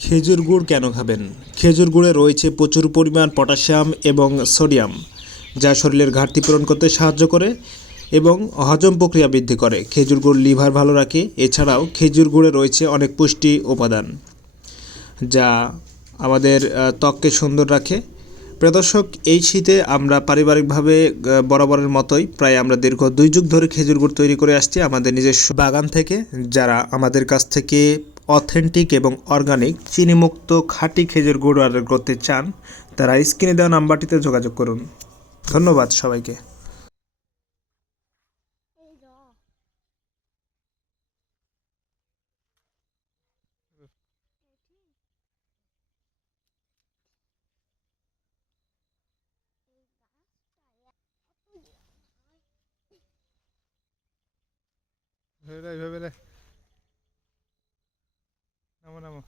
খেজুর গুড় কেন খাবেন? খেজুর গুড়ে রয়েছে প্রচুর পরিমাণ পটাশিয়াম এবং সোডিয়াম, যা শরীরের ঘাটতি পূরণ করতে সাহায্য করে এবং হজম প্রক্রিয়া বৃদ্ধি করে। খেজুর গুড় লিভার ভালো রাখে। এছাড়াও খেজুর গুড়ে রয়েছে অনেক পুষ্টি উপাদান, যা আমাদের ত্বককে সুন্দর রাখে। প্রিয় দর্শক, এই শীতে আমরা পারিবারিকভাবে বরাবরের মতোই প্রায় আমরা দীর্ঘ 2 যুগ ধরে খেজুর গুড় তৈরি করে আসছি আমাদের নিজস্ব বাগান থেকে। যারা আমাদের কাছ থেকে অথেন্টিক এবং অর্গানিক চিনিমুক্ত খাঁটি খেজুর গুড় অর্ডার করতে চান, তারা স্ক্রিনে দেওয়া নাম্বারটিতে যোগাযোগ করুন। ধন্যবাদ সবাইকে। এইভাবে নামো নামো।